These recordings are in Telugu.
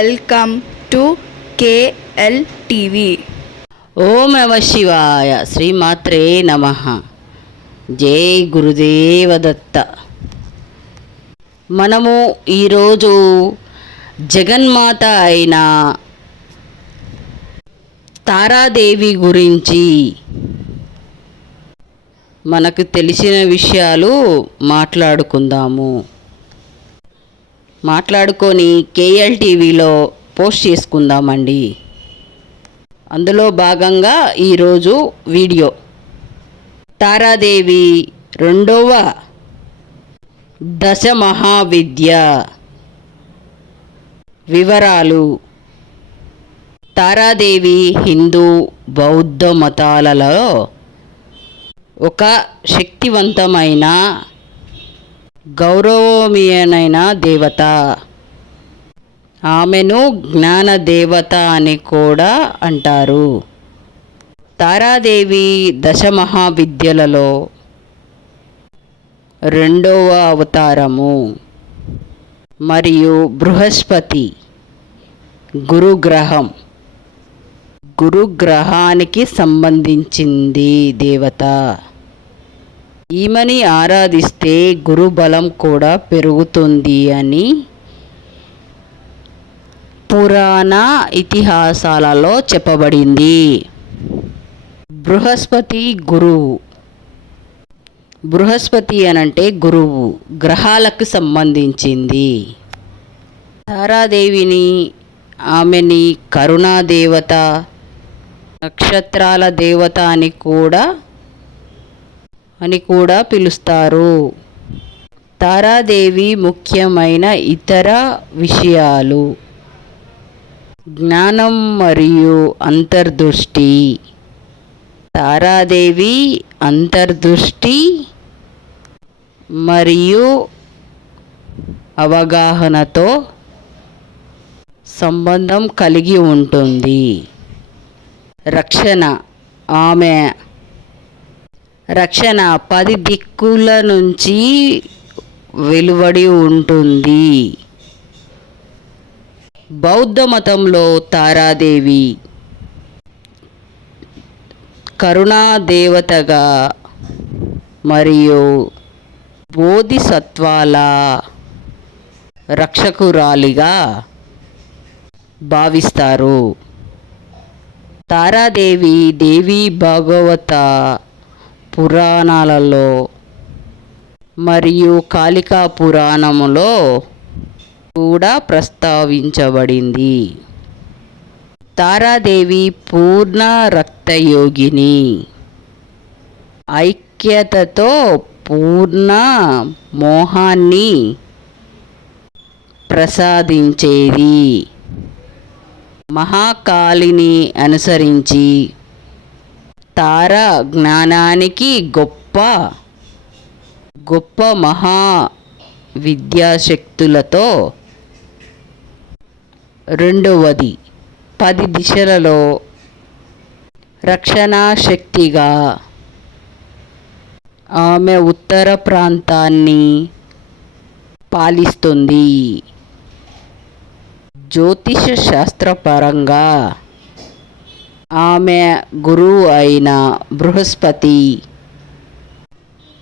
Welcome to KL TV. ఓం నమ శివాయ శ్రీమాత్రే నమ. జై గురుదేవదత్త మనము ఈరోజు జగన్మాత అయిన తారాదేవి గురించి మనకు తెలిసిన విషయాలు మాట్లాడుకుందాము. మాట్లాడుకొని కేఎల్ టీవీలో పోస్ట్ చేసుకుందామండి. అందులో భాగంగా ఈరోజు వీడియో. తారాదేవి రెండవ దశ మహావిద్య వివరాలు. తారాదేవి హిందూ బౌద్ధ మతాలలో ఒక శక్తివంతమైన గౌరవమీయనైన దేవత. ఆమెను జ్ఞాన దేవత అని కూడా అంటారు. తారాదేవి దశమహావిద్యలలో రెండవ అవతారము మరియు బృహస్పతి గురుగ్రహం. గురుగ్రహానికి సంబంధించింది దేవత. ఈమెని ఆరాధిస్తే గురుబలం కూడా పెరుగుతుంది అని పురాణ ఇతిహాసాలలో చెప్పబడింది. బృహస్పతి గురువు. బృహస్పతి అనంటే గురువు గ్రహాలకు సంబంధించింది. తారాదేవిని ఆమెని కరుణాదేవత నక్షత్రాల దేవత అని కూడా అని కూడా పిలుస్తారు. తారాదేవి ముఖ్యమైన ఇతర విషయాలు. జ్ఞానం మరియు అంతర్దృష్టి. తారాదేవి అంతర్దృష్టి మరియు అవగాహనతో సంబంధం కలిగి ఉంటుంది. రక్షణ. ఆమె రక్షణ పది దిక్కుల నుంచి వెలువడి ఉంటుంది. బౌద్ధ మతంలో తారాదేవి కరుణాదేవతగా మరియు బోధిసత్వాల రక్షకురాలిగా భావిస్తారు. తారాదేవి దేవి భాగవత పురాణాలలో మరియు కాళికా పురాణములో కూడా ప్రస్తావించబడింది. తారాదేవి పూర్ణ రక్తయోగిని. ఐక్యతతో పూర్ణ మోహాన్ని ప్రసాదించేది. మహాకాళిని అనుసరించి తార జ్ఞానానికి గొప్ప గొప్ప మహా విద్యాశక్తులతో రెండవది పది దిశలలో రక్షణా శక్తిగా ఆమె ఉత్తర ప్రాంతాన్ని పాలిస్తుంది. జ్యోతిష శాస్త్రపరంగా ఆమె గురువు అయిన బృహస్పతి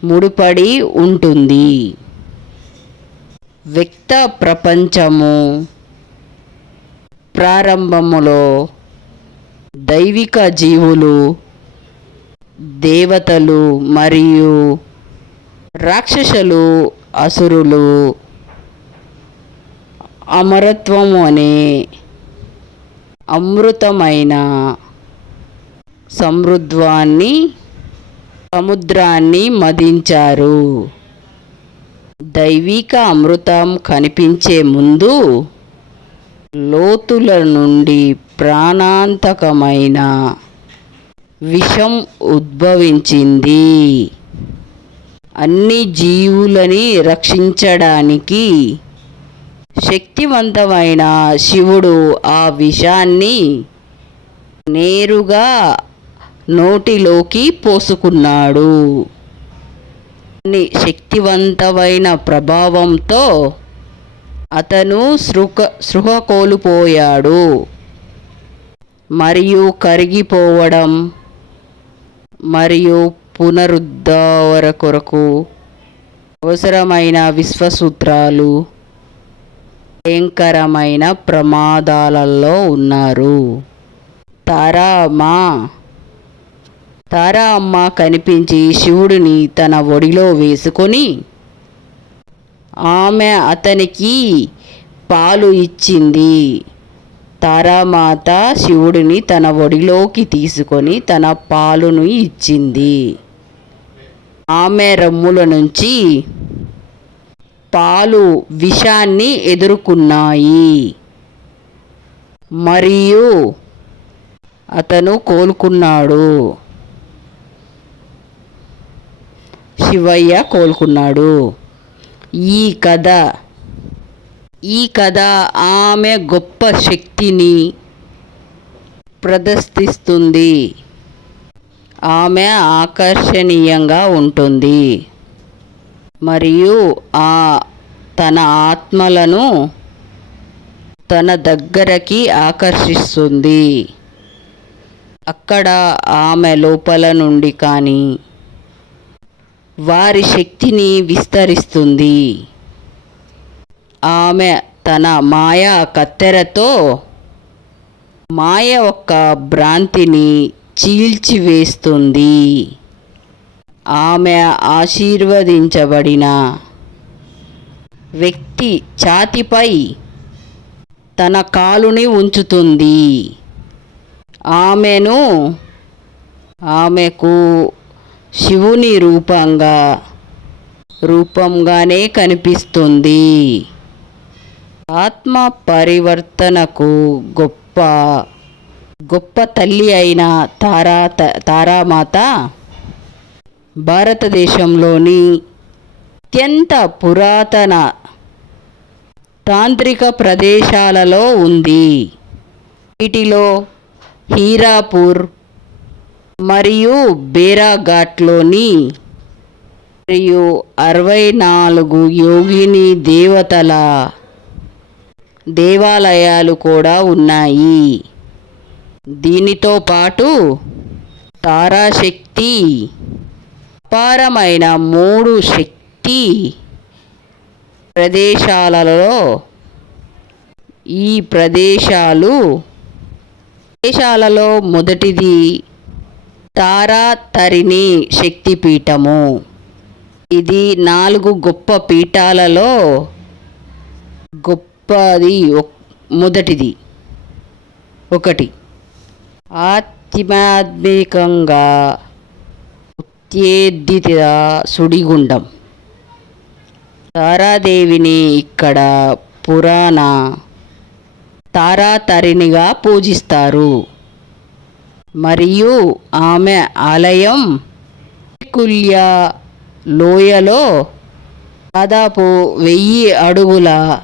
ముడిపడి ఉంటుంది. వ్యక్త ప్రపంచము ప్రారంభములో దైవిక జీవులు దేవతలు మరియు రాక్షసులు అసురులు అమరత్వము అనే అమృతమైన సమృద్ధాన్ని సముద్రాన్ని మదించారు. దైవిక అమృతం కనిపించే ముందు లోతుల నుండి ప్రాణాంతకమైన విషం ఉద్భవించింది. అన్ని జీవులని రక్షించడానికి శక్తివంతమైన శివుడు ఆ విషాన్ని నేరుగా నోటిలోకి పోసుకున్నాడు. శక్తివంతమైన ప్రభావంతో అతను సృక సృహ కోల్పోయాడు. మరియు కరిగిపోవడం మరియు పునరుద్ధార కొరకు అవసరమైన విశ్వసూత్రాలు భయంకరమైన ప్రమాదాలలో ఉన్నారు. తారా తారా అమ్మ కనిపించి శివుడిని తన ఒడిలో వేసుకొని ఆమె అతనికి పాలు ఇచ్చింది. తారామాత శివుడిని తన ఒడిలోకి తీసుకొని తన పాలును ఇచ్చింది. ఆమె రమ్ముల నుంచి పాలు విషాన్ని ఎదుర్కొన్నాయి. మరియు అతను కోలుకున్నాడు. శివయ్య కోలుకున్నాడు. ఈ కథ ఈ కథ ఆమె గొప్ప శక్తిని ప్రదర్శిస్తుంది. ఆమె ఆకర్షణీయంగా ఉంటుంది. మరియు ఆ తన ఆత్మలను తన దగ్గరకి ఆకర్షిస్తుంది. అక్కడ ఆమె లోపల నుండి కానీ వారి శక్తిని విస్తరిస్తుంది. ఆమె తన మాయా కత్తెరతో మాయ యొక్క భ్రాంతిని చీల్చివేస్తుంది. ఆమె ఆశీర్వదించబడిన వ్యక్తి ఛాతిపై తన కాలుని ఉంచుతుంది. ఆమెను ఆమెకు శివుని రూపంగా రూపంగానే కనిపిస్తుంది. ఆత్మ పరివర్తనకు గొప్ప గొప్ప తల్లి అయిన తారా తారామాత భారతదేశంలోని అత్యంత పురాతన తాంత్రిక ప్రదేశాలలో ఉంది. వీటిలో హీరాపూర్ మరియు బేరాఘాట్లోని మరియు అరవై నాలుగు యోగిని దేవతల దేవాలయాలు కూడా ఉన్నాయి. దీనితో పాటు తారాశక్తి అపారమైన మూడు శక్తి ప్రదేశాలలో ఈ ప్రదేశాలు ప్రదేశాలలో మొదటిది తారాతరిణి శక్తిపీఠము. ఇది నాలుగు గొప్ప పీఠాలలో గొప్పది మొదటిది. ఒకటి. ఆత్మాత్మికంగా ఉత్తేజిత సుడిగుండం. తారాదేవిని ఇక్కడ పురాణ తారాతరిణిగా పూజిస్తారు. మరియు ఆమె ఆలయం కుల్య లోయలో దాదాపు వెయ్యి అడుగుల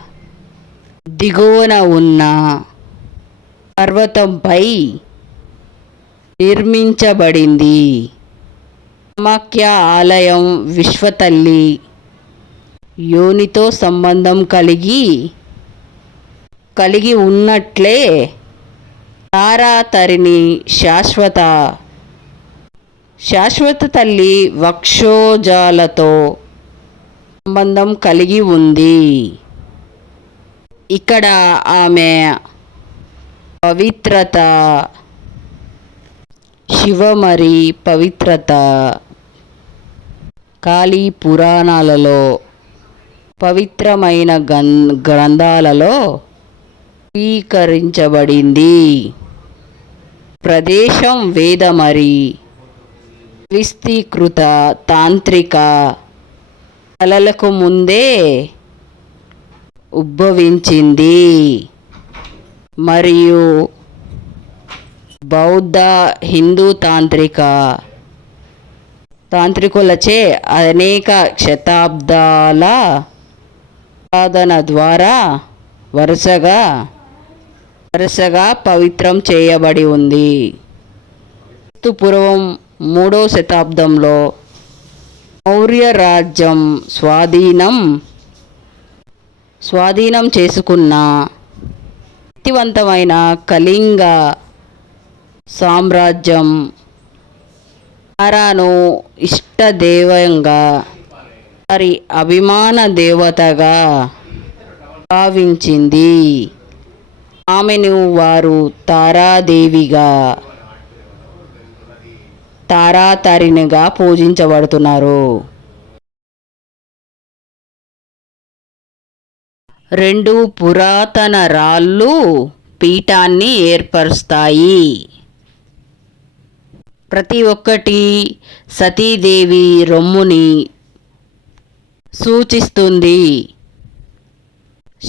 దిగువన ఉన్న పర్వతంపై నిర్మించబడింది. కామాఖ్య ఆలయం విశ్వతల్లి. యోనితో సంబంధం కలిగి కలిగి ఉన్నట్లే తారాతరిణి శాశ్వత. శాశ్వత తల్లి వక్షోజాలతో సంబంధం కలిగి ఉంది. ఇక్కడ ఆమె పవిత్రత శివమరి పవిత్రత కాళీ పురాణాలలో పవిత్రమైన గ్రంథాలలో స్వీకరించబడింది. ప్రదేశం వేదమరి. విస్తీకృత తాంత్రిక. కళలకు ముందే ఉద్భవించింది. మరియు బౌద్ధ హిందూ తాంత్రిక. తాంత్రికులచే అనేక శతాబ్దాల సాధన ద్వారా వరుసగా వరుసగా పవిత్రం చేయబడి ఉంది. పూర్వం మూడో శతాబ్దంలో మౌర్య రాజ్యం స్వాధీనం స్వాధీనం చేసుకున్న శక్తివంతమైన కళింగ సామ్రాజ్యం తారాను ఇష్టదేవంగా వారి అభిమాన దేవతగా భావించింది. ఆమెను వారు తారాదేవిగా తారాతరినిగా పూజించబడుతున్నారు. రెండు పురాతన రాళ్ళు పీఠాన్ని ఏర్పరుస్తాయి. ప్రతి ఒక్కటి సతీదేవి రొమ్ముని సూచిస్తుంది.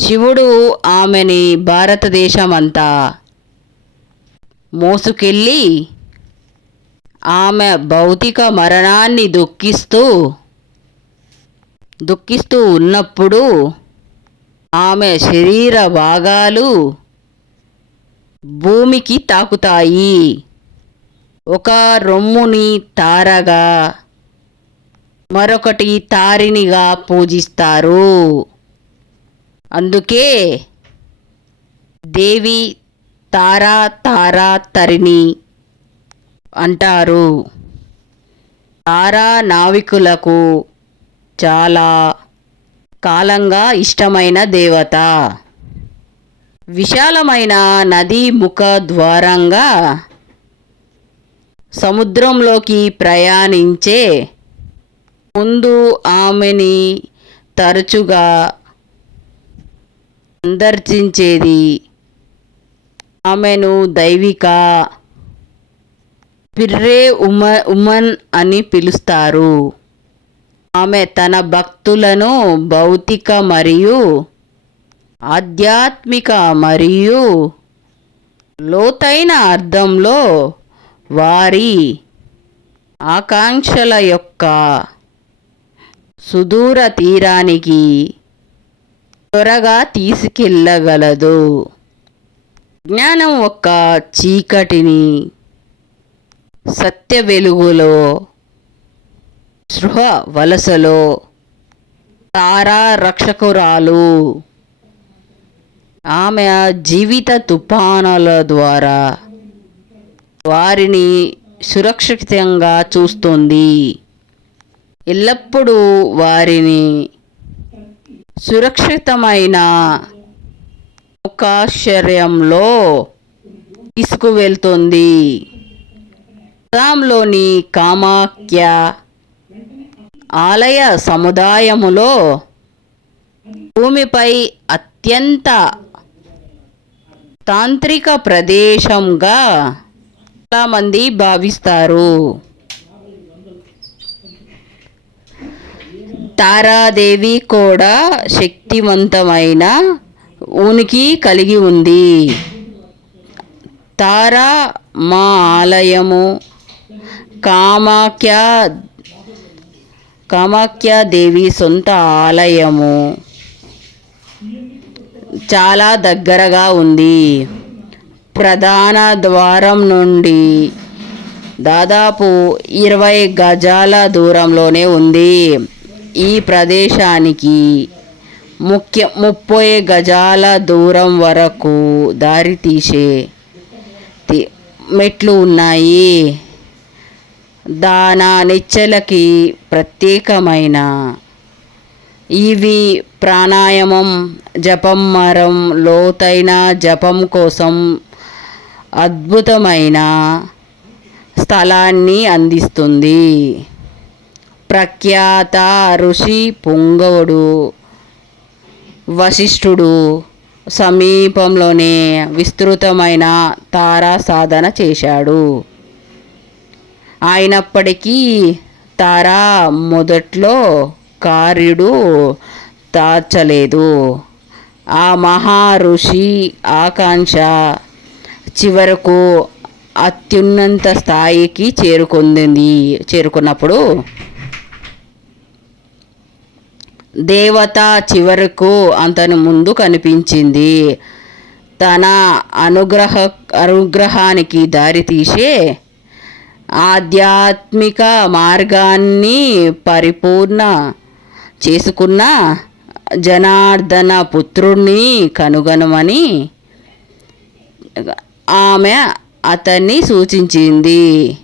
శివుడు ఆమెని భారతదేశమంతా. మోసుకెళ్ళి ఆమె భౌతిక మరణాన్ని దుఃఖిస్తూ దుఃఖిస్తూ ఉన్నప్పుడు ఆమె శరీర భాగాలు భూమికి తాకుతాయి. ఒక రొమ్ముని తారగా మరొకటి తారినిగా పూజిస్తారు. అందుకే దేవి తారా తారా తరిణి అంటారు. తారా నావికులకు చాలా కాలంగా ఇష్టమైన దేవత. విశాలమైన నదీ ముఖ ద్వారంగా సముద్రంలోకి ప్రయాణించే ముందు ఆమెని తరచుగా సందర్శించేది. ఆమెను దైవిక పిర్రే ఉమ ఉమన్ అని పిలుస్తారు. ఆమె తన భక్తులను భౌతిక మరియు ఆధ్యాత్మిక మరియు లోతైన అర్థంలో వారి ఆకాంక్షల యొక్క సుదూర తీరానికి త్వరగా తీసుకెళ్ళగలదు. జ్ఞానం ఒక చీకటిని సత్య వెలుగులో సృహ వలసలో తారా రక్షకురాలు. ఆమె జీవిత తుఫానుల ద్వారా వారిని సురక్షితంగా చూస్తుంది. ఎల్లప్పుడూ వారిని సురక్షితమైన అవకాశర్యంలో తీసుకువెళ్తుంది. అస్సాంలోని కామాఖ్య ఆలయ సముదాయములో భూమిపై అత్యంత తాంత్రిక ప్రదేశంగా చాలామంది భావిస్తారు. తారాదేవి కూడా శక్తివంతమైన ఉనికి కలిగి ఉంది. తారా మా ఆలయము. కామాఖ్య కామాఖ్యాదేవి సొంత ఆలయము. చాలా దగ్గరగా ఉంది. ప్రధాన ద్వారం నుండి దాదాపు ఇరవై గజాల దూరంలోనే ఉంది. ఈ ప్రదేశానికి ముఖ్య ముప్పై గజాల దూరం వరకు దారి తీసే మెట్లు ఉన్నాయి. దాన నిచ్చెలకి ప్రత్యేకమైన ఇవి ప్రాణాయామం జపం మరం లోతైన జపం కోసం అద్భుతమైన స్థలాన్ని అందిస్తుంది. ప్రఖ్యాత ఋషి పుంగవుడు వశిష్ఠుడు సమీపంలోనే విస్తృతమైన తారా సాధన చేశాడు. అయినప్పటికీ తారా మొదట్లో కార్యుడు తాచలేదు ఆ మహా ఋషి ఆకాంక్ష చివరకు అత్యున్నత స్థాయికి చేరుకుంది చేరుకున్నప్పుడు దేవత చివరకు అతను ముందు కనిపించింది. తన అనుగ్రహ అనుగ్రహానికి దారితీసే ఆధ్యాత్మిక మార్గాన్ని పరిపూర్ణ చేసుకున్న జనార్దన పుత్రుణ్ణి కనుగొనమని ఆమె అతన్ని సూచించింది.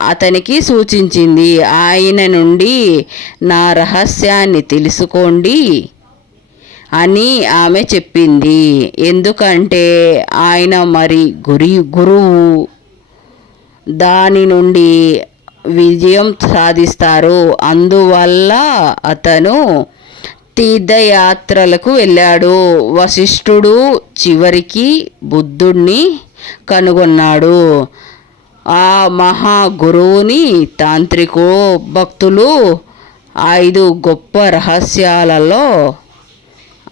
అతనికి సూచించింది ఆయన నుండి నా రహస్యాన్ని తెలుసుకోండి అని ఆమె చెప్పింది. ఎందుకంటే ఆయన మరి గురి గురువు. దాని నుండి విజయం సాధిస్తారు. అందువల్ల అతను తీర్థయాత్రలకు వెళ్ళాడు. వశిష్ఠుడు చివరికి బుద్ధుణ్ణి కనుగొన్నాడు. ఆ మహా గురువుని తాంత్రికో భక్తులు ఐదు గొప్ప రహస్యాలలో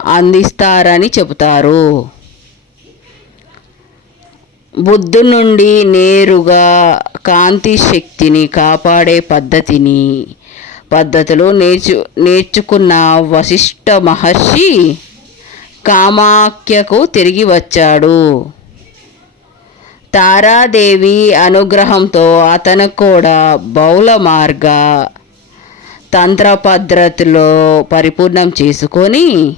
అందిస్తారని చెబుతారు. బుద్ధు నుండి నేరుగా కాంతి శక్తిని కాపాడే పద్ధతిని పద్ధతులు నేర్చు నేర్చుకున్న వశిష్ఠ మహర్షి కామాఖ్యకు తిరిగి వచ్చాడు. తారాదేవి అనుగ్రహంతో అతను కూడా బౌల మార్గ తంత్ర పద్ధతిలో పరిపూర్ణం చేసుకొని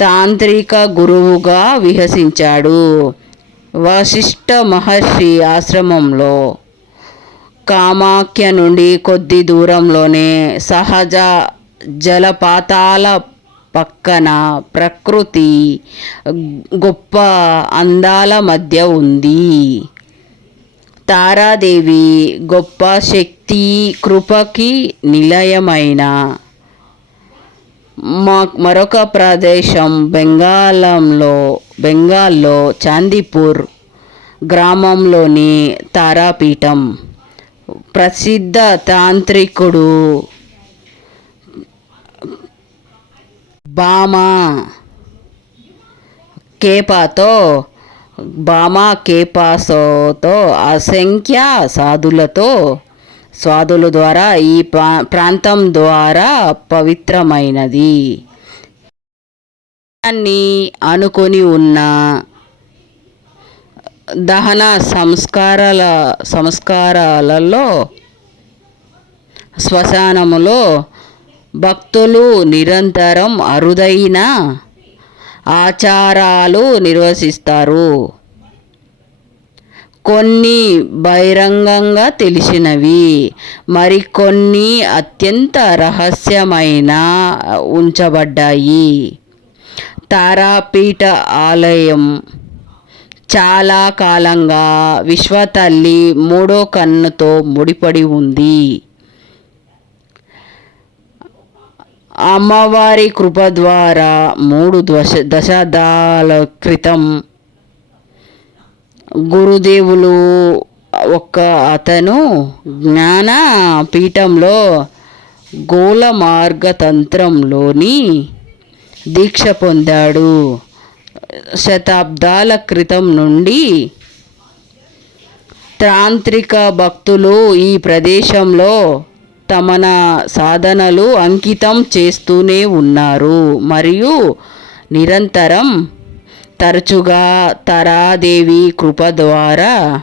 తాంత్రిక గురువుగా విహసించాడు. వశిష్ఠ మహర్షి ఆశ్రమంలో కామాఖ్య నుండి కొద్ది దూరంలోనే సహజ జలపాతాల పక్కన ప్రకృతి గొప్ప అందాల మధ్య ఉంది. తారాదేవి గొప్ప శక్తి కృపకి నిలయమైన మా- మరొక ప్రదేశం బెంగాలంలో బెంగాల్లో చాందీపూర్ గ్రామంలోని తారాపీఠం. ప్రసిద్ధ తాంత్రికుడు బామా. కేపాతో బామా కేపాసోతో అసంఖ్య సాధులతో స్వాదుల ద్వారా ఈ ప్రా- ప్రాంతం ద్వారా పవిత్రమైనది. దాన్ని అనుకొని ఉన్న దహన సంస్కారాల సంస్కారాలలో శ్మశానములో భక్తులు నిరంతరం అరుదైన ఆచారాలు నిర్వహిస్తారు కొన్ని బహిరంగంగా తెలిసినవి మరికొన్ని అత్యంత రహస్యమైన ఉంచబడ్డాయి. తారాపీఠ ఆలయం చాలా కాలంగా విశ్వతల్లి మూడో కన్నుతో ముడిపడి ఉంది. అమ్మవారి కృప ద్వారా మూడు దశ దశాబ్దాల క్రితం గురుదేవులు ఒక్క అతను జ్ఞాన పీఠంలో గోల మార్గతంత్రంలోని దీక్ష పొందాడు. శతాబ్దాల క్రితం నుండి తాంత్రిక భక్తులు ఈ ప్రదేశంలో తమన సాధనలు అంకితం చేస్తూనే ఉన్నారు. మరియు నిరంతరం తరచుగా తరాదేవి కృప ద్వారా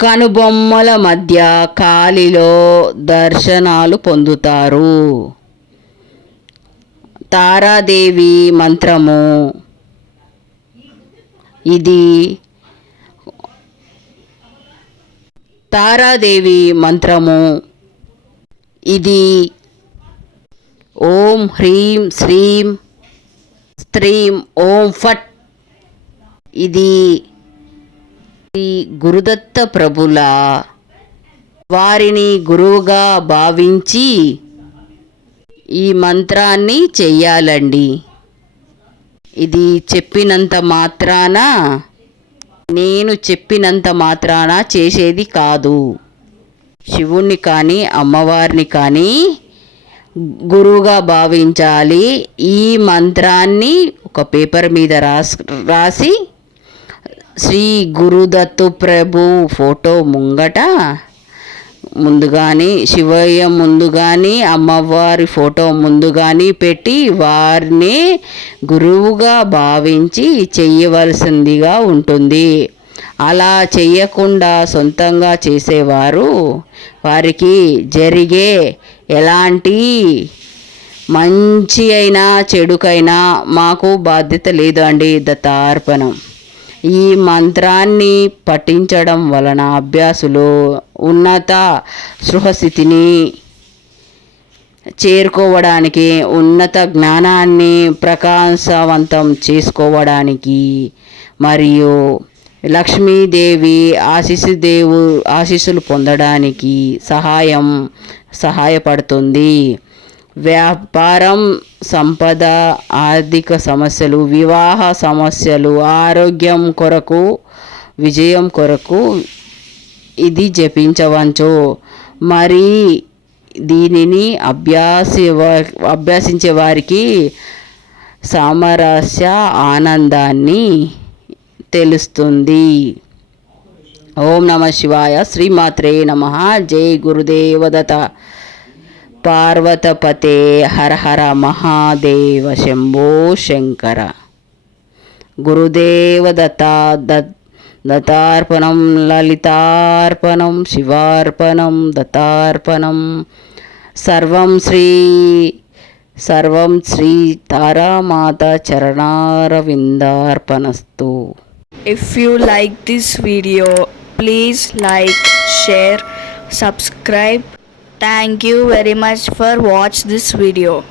కనుబొమ్మల మధ్య కాలిలో దర్శనాలు పొందుతారు. తారాదేవి మంత్రము ఇది తారాదేవి మంత్రము. ఇది ఓం హ్రీం శ్రీం స్త్రీం ఓం ఫట్. ఇది శ్రీ గురుదత్త ప్రభుల వారిని గురువుగా భావించి ఈ మంత్రాన్ని చెయ్యాలండి. ఇది చెప్పినంత మాత్రాన నేను చెప్పినంత మాత్రాన చేసేది కాదు. శివుణ్ణి కానీ అమ్మవారిని కానీ గురువుగా భావించాలి. ఈ మంత్రాన్ని ఒక పేపర్ మీద రాసి రాసి శ్రీ గురుదత్తు ప్రభు ఫోటో ముంగట ముందుగాని శివయ్య ముందు కానీ అమ్మవారి ఫోటో ముందుగాని పెట్టి వారిని గురువుగా భావించి చెయ్యవలసిందిగా ఉంటుంది. అలా చెయ్యకుండా సొంతంగా చేసేవారు వారికి జరిగే ఎలాంటి మంచి అయినా చెడుకైనా మాకు బాధ్యత లేదు అండి దత్తార్పణం. ఈ మంత్రాన్ని పఠించడం వలన అభ్యాసులు ఉన్నత సృహస్థితిని చేరుకోవడానికి ఉన్నత జ్ఞానాన్ని ప్రకాశవంతం చేసుకోవడానికి మరియు లక్ష్మీదేవి ఆశీస్సు దేవు ఆశీస్సులు పొందడానికి సహాయం సహాయపడుతుంది. వ్యాపారం సంపద ఆర్థిక సమస్యలు వివాహ సమస్యలు ఆరోగ్యం కొరకు విజయం కొరకు ఇది జపించవచ్చు మరి దీనిని అభ్యాసి అభ్యసించే వారికి సామరస్య ఆనందాన్ని తెలుస్తుంది. ఓం నమ శివాయ. శ్రీమాత్రే నమ. జై గురుదేవదత్త. పార్వతపతే హర హర మహాదేవ శంభో శంకర. గురుదేవదత్త దత్ దత్తార్పణం లలితార్పణం శివార్పణం దత్తార్పణం. సర్వం శ్రీ సర్వం శ్రీ Taramata చరణారవిందార్పణస్తు. If you like this video please like share subscribe Thank you very much for watch this video.